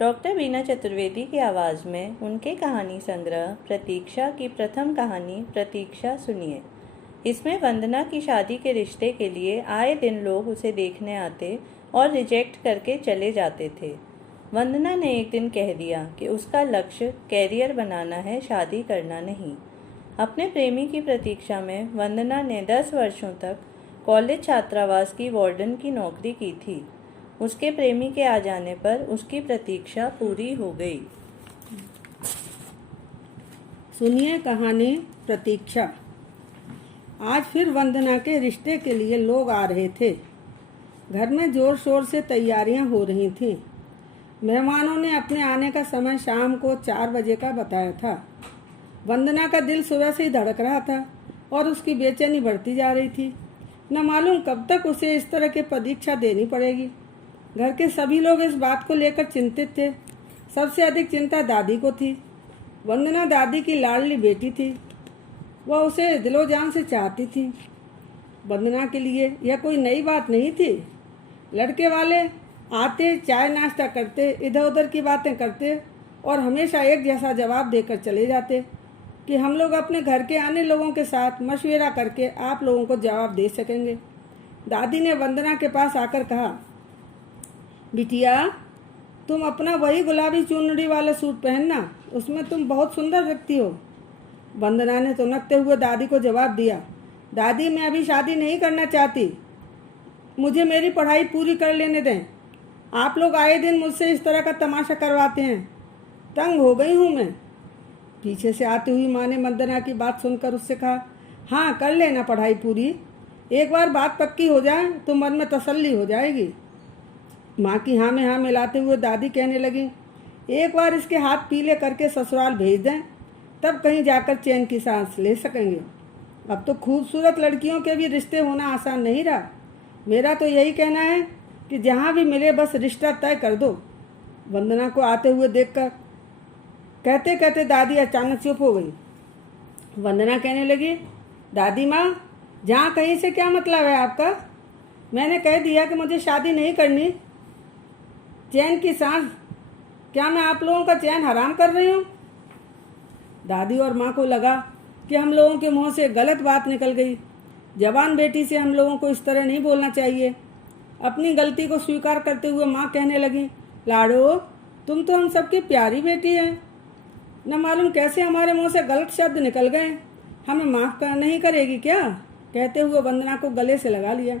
Doctor बीना चतुर्वेदी की आवाज़ में उनके कहानी संग्रह प्रतीक्षा की प्रथम कहानी प्रतीक्षा सुनिए। इसमें वंदना की शादी के रिश्ते के लिए आए दिन लोग उसे देखने आते और रिजेक्ट करके चले जाते थे। वंदना ने एक दिन कह दिया कि उसका लक्ष्य कैरियर बनाना है, शादी करना नहीं। अपने प्रेमी की प्रतीक्षा में वंदना ने 10 वर्षों तक कॉलेज छात्रावास की वार्डन की नौकरी की थी। उसके प्रेमी के आ जाने पर उसकी प्रतीक्षा पूरी हो गई। सुनिए कहानी प्रतीक्षा। आज फिर वंदना के रिश्ते के लिए लोग आ रहे थे। घर में जोर शोर से तैयारियां हो रही थीं। मेहमानों ने अपने आने का समय शाम को 4 बजे का बताया था। वंदना का दिल सुबह से ही धड़क रहा था और उसकी बेचैनी बढ़ती जा रही थी। न मालूम कब तक उसे इस तरह की परीक्षा देनी पड़ेगी। घर के सभी लोग इस बात को लेकर चिंतित थे। सबसे अधिक चिंता दादी को थी। वंदना दादी की लाडली बेटी थी। वह उसे दिलो जान से चाहती थी। वंदना के लिए यह कोई नई बात नहीं थी। लड़के वाले आते, चाय नाश्ता करते, इधर उधर की बातें करते और हमेशा एक जैसा जवाब देकर चले जाते कि हम लोग अपने घर के अन्य लोगों के साथ मशवरा करके आप लोगों को जवाब दे सकेंगे। दादी ने वंदना के पास आकर कहा, बिटिया, तुम अपना वही गुलाबी चुनरी वाला सूट पहनना, उसमें तुम बहुत सुंदर लगती हो। वंदना ने तुनकते हुए दादी को जवाब दिया, दादी, मैं अभी शादी नहीं करना चाहती। मुझे मेरी पढ़ाई पूरी कर लेने दें। आप लोग आए दिन मुझसे इस तरह का तमाशा करवाते हैं। तंग हो गई हूँ मैं। पीछे से आती हुई माँ ने वंदना की बात सुनकर उससे कहा, हाँ, कर लेना पढ़ाई पूरी। एक बार बात पक्की हो जाए तो मन में तसल्ली हो जाएगी। माँ की हाँ में हाँ मिलाते हुए दादी कहने लगी, एक बार इसके हाथ पीले करके ससुराल भेज दें, तब कहीं जाकर चैन की सांस ले सकेंगे। अब तो खूबसूरत लड़कियों के भी रिश्ते होना आसान नहीं रहा। मेरा तो यही कहना है कि जहाँ भी मिले बस रिश्ता तय कर दो। वंदना को आते हुए देखकर कहते कहते दादी अचानक चुप हो गई। वंदना कहने लगी, दादी माँ, जहाँ कहीं से क्या मतलब है आपका? मैंने कह दिया कि मुझे शादी नहीं करनी। चैन की सांस, क्या मैं आप लोगों का चैन हराम कर रही हूँ? दादी और माँ को लगा कि हम लोगों के मुंह से गलत बात निकल गई। जवान बेटी से हम लोगों को इस तरह नहीं बोलना चाहिए। अपनी गलती को स्वीकार करते हुए माँ कहने लगी, लाडो, तुम तो हम सबकी प्यारी बेटी है। न मालूम कैसे हमारे मुंह से गलत शब्द निकल गए। हमें माफ़ नहीं करेगी क्या? कहते हुए वंदना को गले से लगा लिया।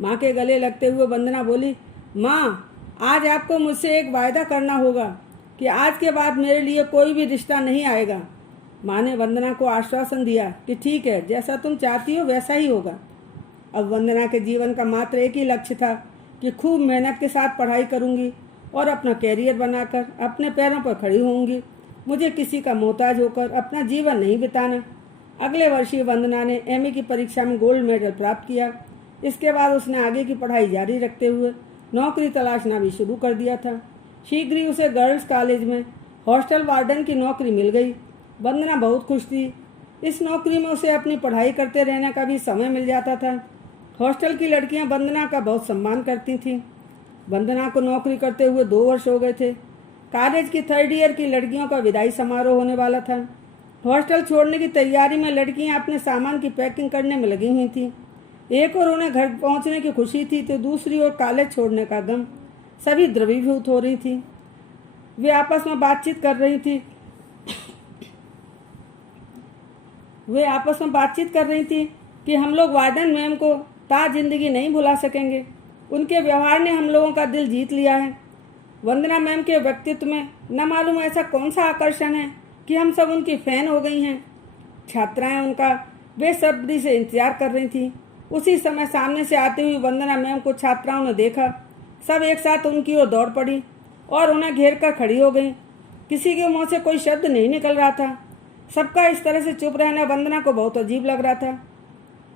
माँ के गले लगते हुए वंदना बोली, माँ, आज आपको मुझसे एक वायदा करना होगा कि आज के बाद मेरे लिए कोई भी रिश्ता नहीं आएगा। माँ ने वंदना को आश्वासन दिया कि ठीक है, जैसा तुम चाहती हो वैसा ही होगा। अब वंदना के जीवन का मात्र एक ही लक्ष्य था कि खूब मेहनत के साथ पढ़ाई करूँगी और अपना कैरियर बनाकर अपने पैरों पर खड़ी होंगी। मुझे किसी का मोहताज होकर अपना जीवन नहीं बिताना। अगले वर्ष ही वंदना ने एमए की परीक्षा में गोल्ड मेडल प्राप्त किया। इसके बाद उसने आगे की पढ़ाई जारी रखते हुए नौकरी तलाशना भी शुरू कर दिया था। शीघ्र ही उसे गर्ल्स कॉलेज में हॉस्टल वार्डन की नौकरी मिल गई। वंदना बहुत खुश थी। इस नौकरी में उसे अपनी पढ़ाई करते रहने का भी समय मिल जाता था। हॉस्टल की लड़कियां वंदना का बहुत सम्मान करती थीं। वंदना को नौकरी करते हुए 2 वर्ष हो गए थे। कॉलेज की 3rd ईयर की लड़कियों का विदाई समारोह होने वाला था। हॉस्टल छोड़ने की तैयारी में लड़कियां अपने सामान की पैकिंग करने में लगी हुई थीं। एक और उन्हें घर पहुंचने की खुशी थी तो दूसरी ओर कॉलेज छोड़ने का गम। सभी द्रवीभूत हो रही थी। वे आपस में बातचीत कर रही थी कि हम लोग वार्डन मैम को ता जिंदगी नहीं भुला सकेंगे। उनके व्यवहार ने हम लोगों का दिल जीत लिया है। वंदना मैम के व्यक्तित्व में न मालूम ऐसा कौन सा आकर्षण है कि हम सब उनकी फैन हो गई हैं। छात्राएं उनका बेसब्री से इंतजार कर रही थी। उसी समय सामने से आती हुई वंदना मैम को छात्राओं ने देखा। सब एक साथ उनकी ओर दौड़ पड़ी और उन्हें घेर कर खड़ी हो गई। किसी के मुंह से कोई शब्द नहीं निकल रहा था। सबका इस तरह से चुप रहना वंदना को बहुत अजीब लग रहा था।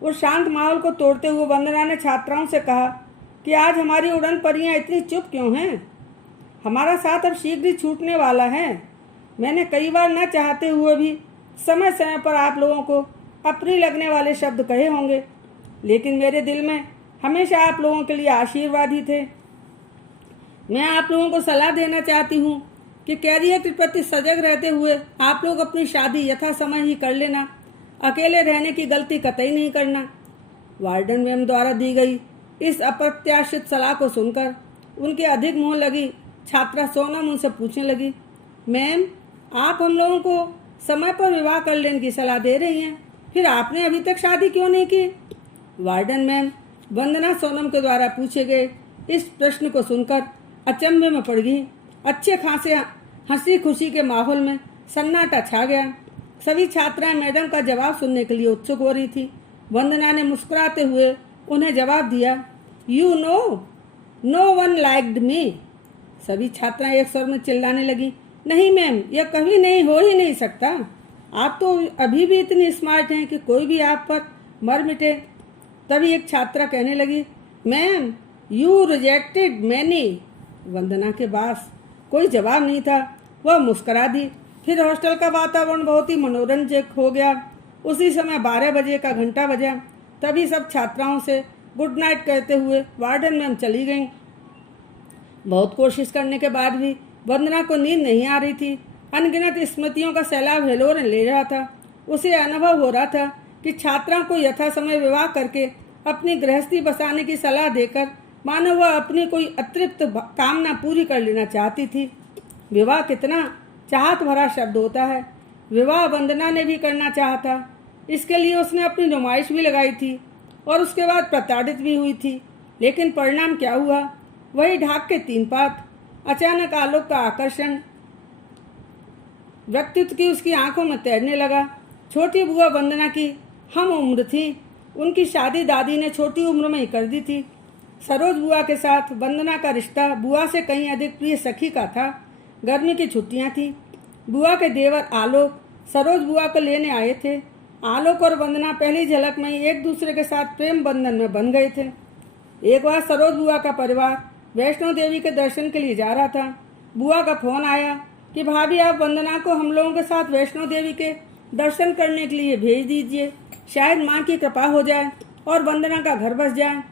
उस शांत माहौल को तोड़ते हुए वंदना ने छात्राओं से कहा कि आज हमारी उड़न परियां इतनी चुप क्यों हैं? हमारा साथ अब शीघ्र ही छूटने वाला है। मैंने कई बार न चाहते हुए भी समय समय पर आप लोगों को अप्रिय लगने वाले शब्द कहे होंगे, लेकिन मेरे दिल में हमेशा आप लोगों के लिए आशीर्वाद ही थे। मैं आप लोगों को सलाह देना चाहती हूँ कि कैरियर के प्रति सजग रहते हुए आप लोग अपनी शादी यथा समय ही कर लेना। अकेले रहने की गलती कतई नहीं करना। वार्डन मैम द्वारा दी गई इस अप्रत्याशित सलाह को सुनकर उनके अधिक मुंह लगी छात्रा सोनम उनसे पूछने लगी, मैम आप हम लोगों को समय पर विवाह कर लेने की सलाह दे रही हैं, फिर आपने अभी तक शादी क्यों नहीं की? वार्डन मैम वंदना सोनम के द्वारा पूछे गए इस प्रश्न को सुनकर अचंभे में पड़ गई। अच्छे खासे हंसी खुशी के माहौल में सन्नाटा छा गया। सभी छात्राएं मैडम का जवाब सुनने के लिए उत्सुक हो रही थी। वंदना ने मुस्कुराते हुए उन्हें जवाब दिया, यू नो वन लाइक्ड मी। सभी छात्राएं एक स्वर में चिल्लाने लगी, नहीं मैम, यह कभी नहीं हो ही नहीं सकता। आप तो अभी भी इतनी स्मार्ट हैं कि कोई भी आप पर मर मिटे। तभी एक छात्रा कहने लगी, मैम यू रिजेक्टेड मैनी। वंदना के पास कोई जवाब नहीं था। वह मुस्कुरा दी। फिर हॉस्टल का वातावरण बहुत ही मनोरंजक हो गया। उसी समय 12 बजे का घंटा बजा। तभी सब छात्राओं से गुड नाइट कहते हुए वार्डन मैम चली गईं। बहुत कोशिश करने के बाद भी वंदना को नींद नहीं आ रही थी। अनगिनत स्मृतियों का सैलाब हिलोर ले रहा था। उसे अनुभव हो रहा था कि छात्राओं को यथा समय विवाह करके अपनी गृहस्थी बसाने की सलाह देकर मानो वह अपनी कोई अतृप्त कामना पूरी कर लेना चाहती थी। विवाह कितना चाहत भरा शब्द होता है। विवाह वंदना ने भी करना चाहा था। इसके लिए उसने अपनी नुमाइश भी लगाई थी और उसके बाद प्रताड़ित भी हुई थी। लेकिन परिणाम क्या हुआ? वही ढाक के 3 पात। अचानक आलोक का आकर्षण व्यक्तित्व की उसकी आंखों में तैरने लगा। छोटी बुआ वंदना की हम उम्र थी। उनकी शादी दादी ने छोटी उम्र में ही कर दी थी। सरोज बुआ के साथ वंदना का रिश्ता बुआ से कहीं अधिक प्रिय सखी का था। गर्मी की छुट्टियां थी। बुआ के देवर आलोक सरोज बुआ को लेने आए थे। आलोक और वंदना पहली झलक में ही एक दूसरे के साथ प्रेम बंधन में बन गए थे। एक बार सरोज बुआ का परिवार वैष्णो देवी के दर्शन के लिए जा रहा था। बुआ का फोन आया कि भाभी आप वंदना को हम लोगों के साथ वैष्णो देवी के दर्शन करने के लिए भेज दीजिए। शायद माँ की कृपा हो जाए और वंदना का घर बस जाए।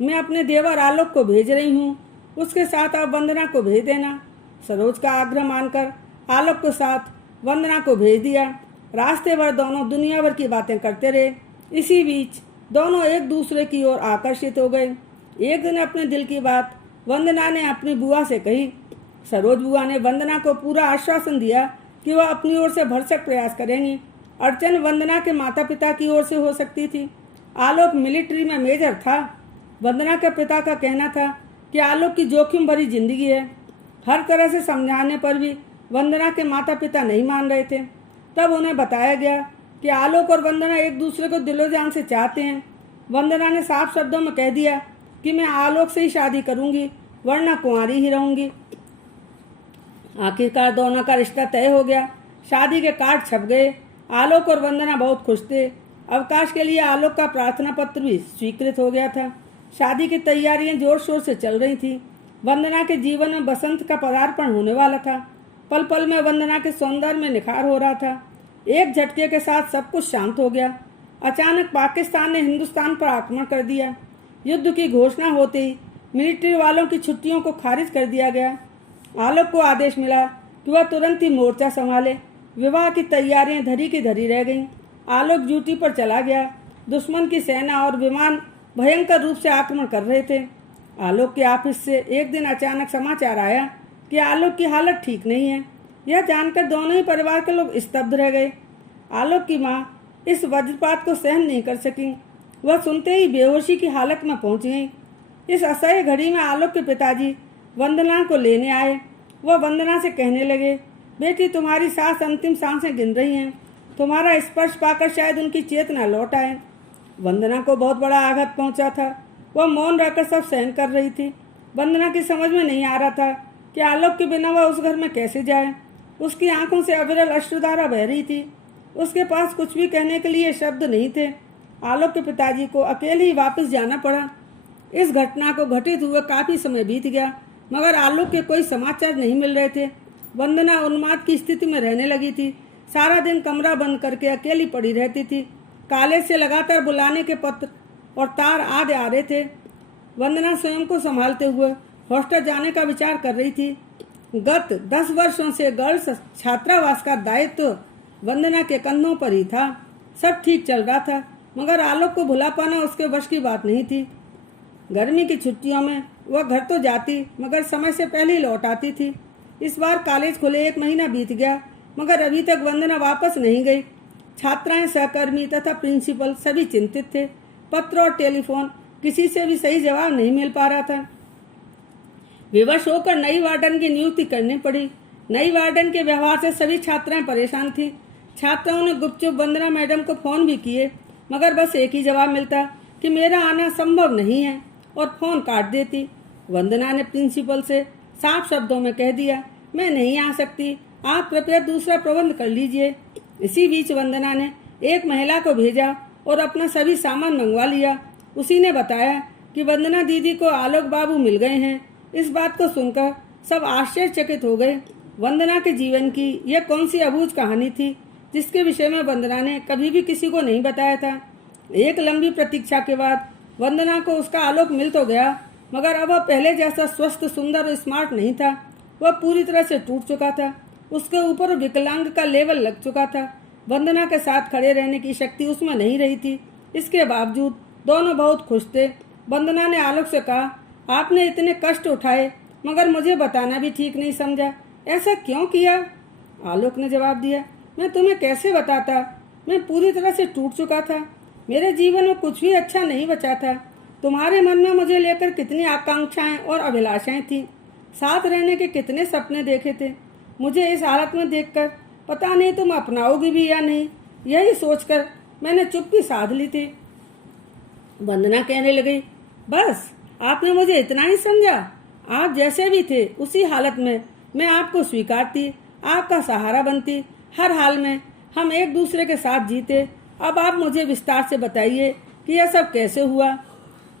मैं अपने देवर आलोक को भेज रही हूँ, उसके साथ आप वंदना को भेज देना। सरोज का आग्रह मानकर आलोक को साथ वंदना को भेज दिया। रास्ते भर दोनों दुनिया भर की बातें करते रहे। इसी बीच दोनों एक दूसरे की ओर आकर्षित हो गए। एक दिन अपने दिल की बात वंदना ने अपनी बुआ से कही। सरोज बुआ ने वंदना को पूरा आश्वासन दिया कि वह अपनी ओर से भरसक प्रयास करेंगी। अड़चन वंदना के माता पिता की ओर से हो सकती थी। आलोक मिलिट्री में मेजर था। वंदना के पिता का कहना था कि आलोक की जोखिम भरी जिंदगी है। हर तरह से समझाने पर भी वंदना के माता पिता नहीं मान रहे थे। तब उन्हें बताया गया कि आलोक और वंदना एक दूसरे को दिलो जान से चाहते हैं। वंदना ने साफ शब्दों में कह दिया कि मैं आलोक से ही शादी करूंगी, वरना कुंवारी ही रहूंगी। आखिरकार दोनों का रिश्ता तय हो गया। शादी के कार्ड छप गए। आलोक और वंदना बहुत खुश थे। अवकाश के लिए आलोक का प्रार्थना पत्र भी स्वीकृत हो गया था। शादी की तैयारियां जोर शोर से चल रही थी। वंदना के जीवन में बसंत का पदार्पण होने वाला था। पल पल में वंदना के सौंदर्य में निखार हो रहा था। एक झटके के साथ सब कुछ शांत हो गया। अचानक पाकिस्तान ने हिंदुस्तान पर आक्रमण कर दिया। युद्ध की घोषणा होते ही मिलिट्री वालों की छुट्टियों को खारिज कर दिया गया। आलोक को आदेश मिला कि वह तुरंत ही मोर्चा संभाले। विवाह की तैयारियां धरी की धरी रह गईं। आलोक ड्यूटी पर चला गया। दुश्मन की सेना और विमान भयंकर रूप से आक्रमण कर रहे थे। आलोक के ऑफिस से एक दिन अचानक समाचार आया कि आलोक की हालत ठीक नहीं है। यह जानकर दोनों ही परिवार के लोग स्तब्ध रह गए। आलोक की माँ इस वज्रपात को सहन नहीं कर सकी। वह सुनते ही बेहोशी की हालत में पहुंच गई। इस असह्य घड़ी में आलोक के पिताजी वंदना को लेने आए। वह वंदना से कहने लगे, बेटी तुम्हारी सास अंतिम सांसें गिन रही हैं। तुम्हारा स्पर्श पाकर शायद उनकी चेतना लौट आए। वंदना को बहुत बड़ा आघात पहुंचा था। वह मौन रहकर सब सहन कर रही थी। वंदना की समझ में नहीं आ रहा था कि आलोक के बिना वह उस घर में कैसे जाए। उसकी आंखों से अविरल अश्रुधारा बह रही थी। उसके पास कुछ भी कहने के लिए शब्द नहीं थे। आलोक के पिताजी को अकेले ही वापस जाना पड़ा। इस घटना को घटित हुए काफी समय बीत गया, मगर आलोक के कोई समाचार नहीं मिल रहे थे। वंदना उन्माद की स्थिति में रहने लगी थी। सारा दिन कमरा बंद करके अकेली पड़ी रहती थी। कॉलेज से लगातार बुलाने के पत्र और तार आ रहे थे। वंदना स्वयं को संभालते हुए हॉस्टल जाने का विचार कर रही थी। गत 10 वर्षों से गर्ल्स छात्रावास का दायित्व वंदना के कंधों पर ही था। सब ठीक चल रहा था, मगर आलोक को भुला पाना उसके वश की बात नहीं थी। गर्मी की छुट्टियों में वह घर तो जाती, मगर समय से पहले ही लौट आती थी। इस बार कॉलेज खुले 1 महीना बीत गया, मगर अभी तक वंदना वापस नहीं गई। छात्राएं, सहकर्मी तथा प्रिंसिपल सभी चिंतित थे। पत्र और टेलीफोन, किसी से भी सही जवाब नहीं मिल पा रहा था। विवश होकर नई वार्डन की नियुक्ति करनी पड़ी। नई वार्डन के व्यवहार से सभी छात्राएं परेशान थीं। छात्राओं ने गुपचुप वंदना मैडम को फोन भी किए, मगर बस एक ही जवाब मिलता कि मेरा आना संभव नहीं है, और फोन काट देती। वंदना ने प्रिंसिपल से साफ शब्दों में कह दिया, मैं नहीं आ सकती, आप कृपया दूसरा प्रबंध कर लीजिए। इसी बीच वंदना ने एक महिला को भेजा और अपना सभी सामान मंगवा लिया। उसी ने बताया कि वंदना दीदी को आलोक बाबू मिल गए हैं। इस बात को सुनकर सब आश्चर्यचकित हो गए। वंदना के जीवन की यह कौन सी अबूझ कहानी थी जिसके विषय में वंदना ने कभी भी किसी को नहीं बताया था। एक लंबी प्रतीक्षा के बाद वंदना को उसका आलोक मिल तो गया, मगर अब वह पहले जैसा स्वस्थ, सुंदर और स्मार्ट नहीं था। वह पूरी तरह से टूट चुका था। उसके ऊपर विकलांग का लेबल लग चुका था। वंदना के साथ खड़े रहने की शक्ति उसमें नहीं रही थी। इसके बावजूद दोनों बहुत खुश थे। वंदना ने आलोक से कहा, आपने इतने कष्ट उठाए, मगर मुझे बताना भी ठीक नहीं समझा, ऐसा क्यों किया? आलोक ने जवाब दिया, मैं तुम्हें कैसे बताता, मैं पूरी तरह से टूट चुका था। मेरे जीवन में कुछ भी अच्छा नहीं बचा था। तुम्हारे मन में मुझे लेकर कितनी आकांक्षाएं और अभिलाषाएं थी। साथ रहने के कितने सपने देखे थे। मुझे इस हालत में देखकर पता नहीं तुम अपनाओगी भी या नहीं, यही सोचकर मैंने चुप्पी साध ली थी। वंदना कहने लगी, बस आपने मुझे इतना ही समझा? आप जैसे भी थे उसी हालत में मैं आपको स्वीकारती, आपका सहारा बनती। हर हाल में हम एक दूसरे के साथ जीते। अब आप मुझे विस्तार से बताइए कि यह सब कैसे हुआ।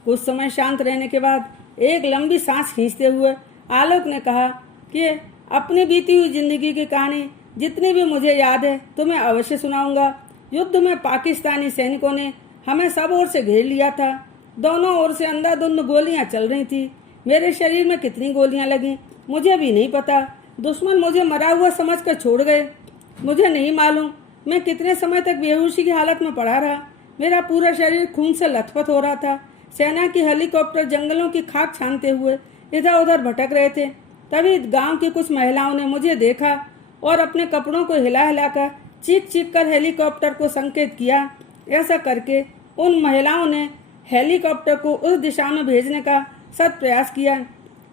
कुछ समय शांत रहने के बाद एक लंबी सांस खींचते हुए आलोक ने कहा कि अपनी बीती हुई जिंदगी की कहानी जितनी भी मुझे याद है तुम्हें अवश्य सुनाऊंगा। युद्ध में पाकिस्तानी सैनिकों ने हमें सब ओर से घेर लिया था। दोनों ओर से अंधाधुंध गोलियां चल रही थी। मेरे शरीर में कितनी गोलियां लगी मुझे भी नहीं पता। दुश्मन मुझे मरा हुआ समझकर छोड़ गए। मुझे नहीं मालूम मैं कितने समय तक बेहोशी की हालत में पड़ा रहा। मेरा पूरा शरीर खून से लथपथ हो रहा था। सेना की हेलीकॉप्टर जंगलों की खाक छानते हुए इधर उधर भटक रहे थे। तभी गांव की कुछ महिलाओं ने मुझे देखा और अपने कपड़ों को हिला हिलाकर चीख चीख कर हेलीकॉप्टर को संकेत किया। ऐसा करके उन महिलाओं ने हेलीकॉप्टर को उस दिशा में भेजने का सत प्रयास किया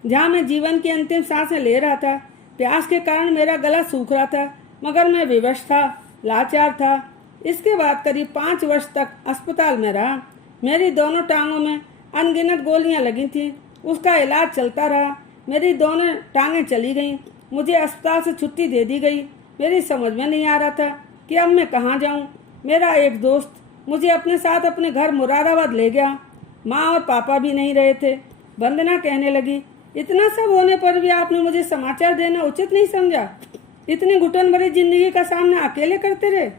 जहां मैं जीवन की अंतिम सांसें ले रहा था। प्यास के कारण मेरा गला सूख रहा था, मगर मैं विवश था, लाचार था। इसके बाद करीब 5 वर्ष तक अस्पताल में रहा। मेरी दोनों टांगों में अनगिनत गोलियां लगी थीं। उसका इलाज चलता रहा। मेरी दोनों टांगें चली गईं। मुझे अस्पताल से छुट्टी दे दी गई। मेरी समझ में नहीं आ रहा था कि अब मैं कहाँ जाऊँ। मेरा एक दोस्त मुझे अपने साथ अपने घर मुरादाबाद ले गया। माँ और पापा भी नहीं रहे थे। वंदना कहने लगी, इतना सब होने पर भी आपने मुझे समाचार देना उचित नहीं समझा? इतनी घुटन भरी जिंदगी का सामना अकेले करते रहे?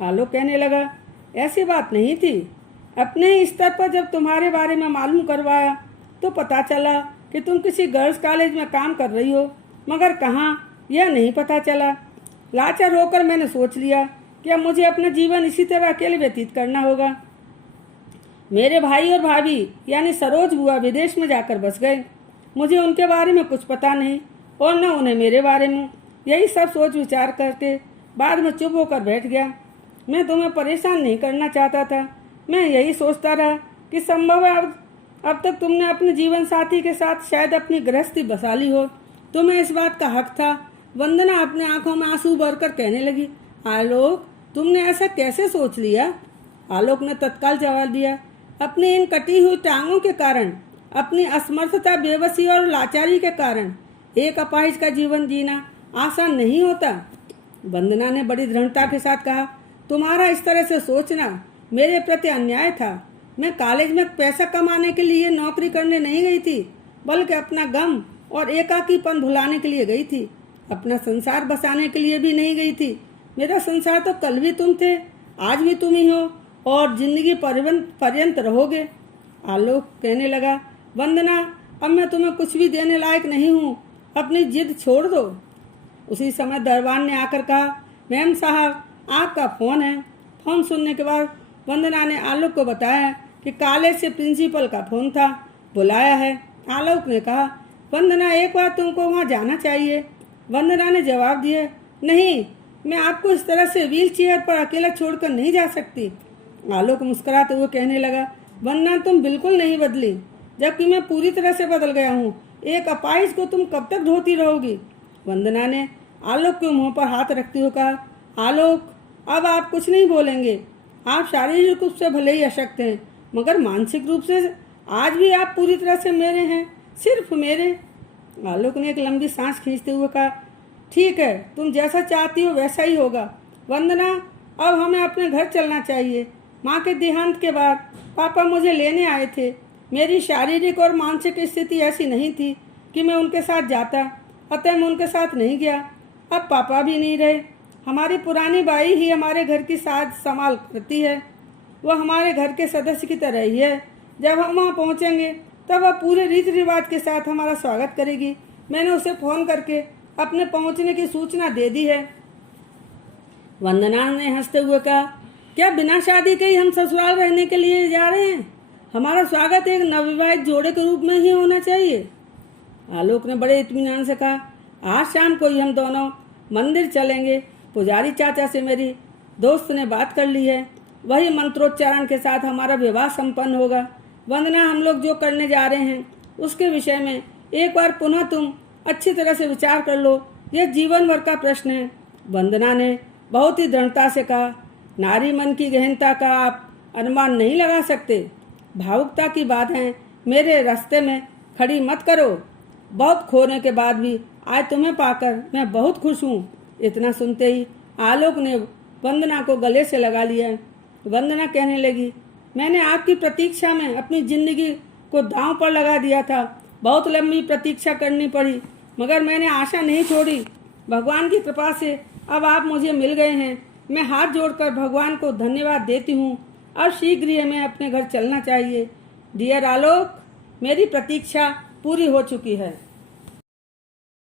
आलोक कहने लगा, ऐसी बात नहीं थी। अपने ही स्तर पर जब तुम्हारे बारे में मालूम करवाया तो पता चला कि तुम किसी गर्ल्स कॉलेज में काम कर रही हो, मगर कहाँ यह नहीं पता चला। लाचार होकर मैंने सोच लिया कि अब मुझे अपना जीवन इसी तरह अकेले व्यतीत करना होगा। मेरे भाई और भाभी यानी सरोज बुआ विदेश में जाकर बस गए। मुझे उनके बारे में कुछ पता नहीं और न उन्हें मेरे बारे में। यही सब सोच विचार करके बाद में चुप होकर बैठ गया। मैं तुम्हें परेशान नहीं करना चाहता था। मैं यही सोचता रहा कि संभव है अब तक तुमने अपने जीवन साथी के साथ शायद अपनी गृहस्थी बसा ली हो। तुम्हें इस बात का हक था। वंदना अपने आंखों में आंसू भरकर कहने लगी, आलोक तुमने ऐसा कैसे सोच लिया? आलोक ने तत्काल जवाब दिया, अपनी इन कटी हुई टांगों के कारण, अपनी असमर्थता, बेबसी और लाचारी के कारण एक अपाहिज का जीवन जीना आसान नहीं होता। वंदना ने बड़ी दृढ़ता के साथ कहा, तुम्हारा इस तरह से सोचना मेरे प्रति अन्याय था। मैं कॉलेज में पैसा कमाने के लिए नौकरी करने नहीं गई थी, बल्कि अपना गम और एकाकीपन भुलाने के लिए गई थी। अपना संसार बसाने के लिए भी नहीं गई थी। मेरा संसार तो कल भी तुम थे, आज भी तुम ही हो और जिंदगी पर्यंत रहोगे। आलोक कहने लगा, वंदना अब मैं तुम्हें कुछ भी देने लायक नहीं हूँ, अपनी जिद छोड़ दो। उसी समय दरबान ने आकर कहा, मैम साहब आपका फ़ोन है। फ़ोन सुनने के बाद वंदना ने आलोक को बताया कि कॉलेज से प्रिंसिपल का फ़ोन था, बुलाया है। आलोक ने कहा, वंदना एक बार तुमको वहाँ जाना चाहिए। वंदना ने जवाब दिया, नहीं, मैं आपको इस तरह से व्हील चेयर पर अकेला छोड़कर नहीं जा सकती। आलोक मुस्कुराते हुए कहने लगा, वंदना तुम बिल्कुल नहीं बदली, जबकि मैं पूरी तरह से बदल गया हूँ। एक अपाहिज को तुम कब तक ढोती रहोगी? वंदना ने आलोक के मुंह पर हाथ रखते हुए कहा, आलोक अब आप कुछ नहीं बोलेंगे। आप शारीरिक रूप से भले ही अशक्त हैं, मगर मानसिक रूप से आज भी आप पूरी तरह से मेरे हैं, सिर्फ मेरे। आलोक ने एक लंबी सांस खींचते हुए कहा, ठीक है, तुम जैसा चाहती हो वैसा ही होगा। वंदना अब हमें अपने घर चलना चाहिए। माँ के देहांत के बाद पापा मुझे लेने आए थे। मेरी शारीरिक और मानसिक स्थिति ऐसी नहीं थी कि मैं उनके साथ जाता, अतः मैं उनके साथ नहीं गया। अब पापा भी नहीं रहे, हमारी पुरानी बाई ही हमारे घर की साज संभाल करती है। वह हमारे घर के सदस्य की तरह ही है। जब हम वहाँ पहुँचेंगे तब वह पूरे रीति रिवाज के साथ हमारा स्वागत करेगी। मैंने उसे फ़ोन करके अपने पहुँचने की सूचना दे दी है। वंदना ने हंसते हुए कहा, क्या बिना शादी के ही हम ससुराल रहने के लिए जा रहे हैं? हमारा स्वागत एक नवविवाहित जोड़े के रूप में ही होना चाहिए। आलोक ने बड़े इत्मीनान से कहा, आज शाम को ही हम दोनों मंदिर चलेंगे। पुजारी चाचा से मेरी दोस्त ने बात कर ली है, वही मंत्रोच्चारण के साथ हमारा विवाह संपन्न होगा। वंदना, हम लोग जो करने जा रहे हैं उसके विषय में एक बार पुनः तुम अच्छी तरह से विचार कर लो। यह जीवन भर का प्रश्न है। वंदना ने बहुत ही दृढ़ता से कहा, नारी मन की गहनता का आप अनुमान नहीं लगा सकते। भावुकता की बात है, मेरे रास्ते में खड़ी मत करो। बहुत खोने के बाद भी आज तुम्हें पाकर मैं बहुत खुश हूँ। इतना सुनते ही आलोक ने वंदना को गले से लगा लिया। वंदना कहने लगी, मैंने आपकी प्रतीक्षा में अपनी जिंदगी को दांव पर लगा दिया था। बहुत लंबी प्रतीक्षा करनी पड़ी, मगर मैंने आशा नहीं छोड़ी। भगवान की कृपा से अब आप मुझे मिल गए हैं। मैं हाथ जोड़कर भगवान को धन्यवाद देती हूँ। अब शीघ्र ही हमें अपने घर चलना चाहिए। डियर आलोक, मेरी प्रतीक्षा पूरी हो चुकी है।